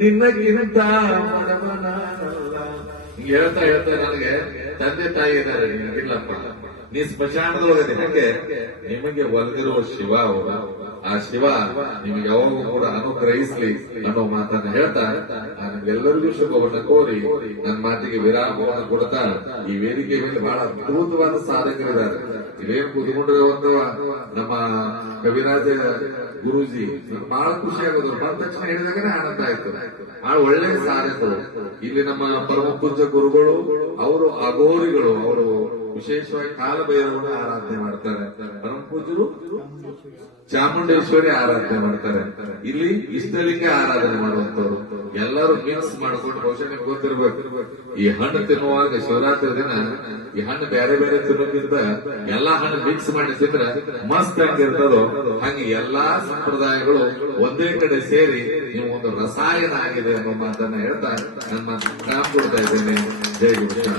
ನಿನ್ನಕ್ಕಿಂತ ಮಡವನಾನಲ್ಲ. ಹೇಳ್ತಾ ಹೇಳ್ತಾ ನನಗೆ ತಂದೆ ತಾಯಿ ಇದ್ದಾರೆ, ನಿನಗಿಲ್ಲಪ್ಪ. ನೀ ಸ್ಮಶಾನದೊಳಗದೆ ಹಂಗೆ ನಿಮಗೆ ಒಲಿದಿರುವ ಶಿವ ಅವರು, ಆ ಶಿವ ನಿಮಗೆ ಯಾವಾಗೂ ಕೂಡ ಅನುಗ್ರಹಿಸ್ಲಿ ಅನ್ನೋ ಮಾತನ್ನ ಹೇಳ್ತಾ ನಿಮ್ಗೆಲ್ಲರಿಗೂ ಶುಭವನ್ನ ಕೋರಿ ನನ್ನ ಮಾತಿಗೆ ವಿರಾಮವನ್ನು ಕೊಡ್ತಾ, ಈ ವೇದಿಕೆ ಮೇಲೆ ಬಹಳ ಅದ್ಭುತವಾದ ಸಾಧಕರಿದ್ದಾರೆ. ಇವೇನು ಕೂತ್ಕೊಂಡಿರುವಂತ ನಮ್ಮ ಕವಿರಾಜ ಗುರೂಜಿ ಬಹಳ ಖುಷಿ ಆಗೋದು. ಬಂದ ತಕ್ಷಣ ಹೇಳಿದಾಗನೇ ಆನಂದ ಆಯ್ತು. ಬಹಳ ಒಳ್ಳೆಯ ಸಾಧಕರು. ಇಲ್ಲಿ ನಮ್ಮ ಪರಮ ಪೂಜ್ಯ ಗುರುಗಳು, ಅವರು ಅಘೋರಿಗಳು. ಅವರು ವಿಶೇಷವಾಗಿ ಕಾಲಭೈರವನ್ನ ಆರಾಧನೆ ಮಾಡ್ತಾರೆ. ಪರಮ ಪೂಜ್ಯರು ಚಾಮುಂಡೇಶ್ವರಿ ಆರಾಧನೆ ಮಾಡ್ತಾರೆ. ಇಲ್ಲಿ ಇಷ್ಟಲಿಂಗ ಆರಾಧನೆ ಮಾಡುವಂತವ್ರು. ಎಲ್ಲರೂ ಮಿಕ್ಸ್ ಮಾಡ್ಕೊಂಡು, ಬಹುಶಃ ನಿಮ್ಗೆ ಗೊತ್ತಿರ್ಬೇಕು, ಈ ಹಣ್ಣು ತಿನ್ನುವಾಗ ಶಿವರಾತ್ರಿ ದಿನ ಈ ಹಣ್ಣು ಬೇರೆ ಬೇರೆ ತಿನ್ನೋದ್ರಿಂದ ಎಲ್ಲಾ ಹಣ್ಣು ಮಿಕ್ಸ್ ಮಾಡಿ ತಿಂದ್ರೆ ಮಸ್ತ್ ಹಂಗಿರ್ತದೋ ಹಂಗೆ ಎಲ್ಲಾ ಸಂಪ್ರದಾಯಗಳು ಒಂದೇ ಕಡೆ ಸೇರಿ ನೀವು ಒಂದು ರಸಾಯನ ಆಗಿದೆ ಅನ್ನೋ ಮಾತನ್ನ ಹೇಳ್ತಾ ನನ್ನ ಮಾತು ಕೊಡ್ತಾ ಇದ್ದೇನೆ. ಜೈ ಗುರು.